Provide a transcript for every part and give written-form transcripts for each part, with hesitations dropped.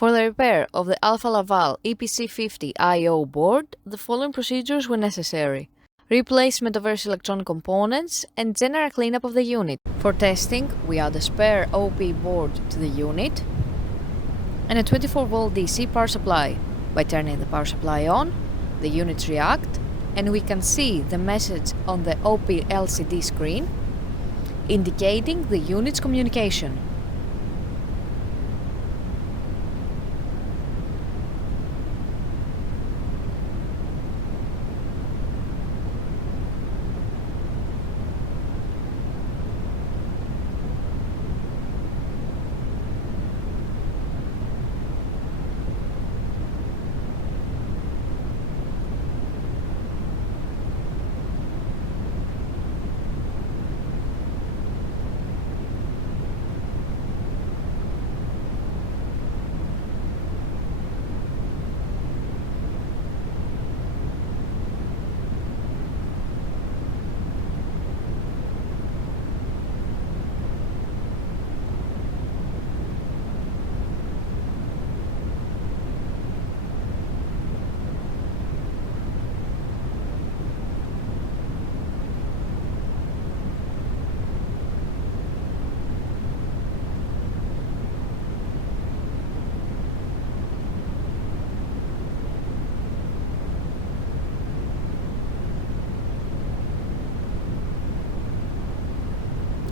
For the repair of the Alfa Laval EPC50 I/O board, the following procedures were necessary: replacement of various electronic components and general cleanup of the unit. For testing, we add a spare OP board to the unit and a 24-volt DC power supply. By turning the power supply on, the units react and we can see the message on the OP LCD screen indicating the unit's communication.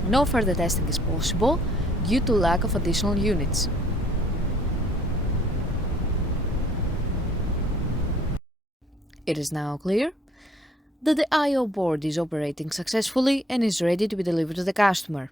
No further testing is possible due to lack of additional units. It is now clear that the I/O board is operating successfully and is ready to be delivered to the customer.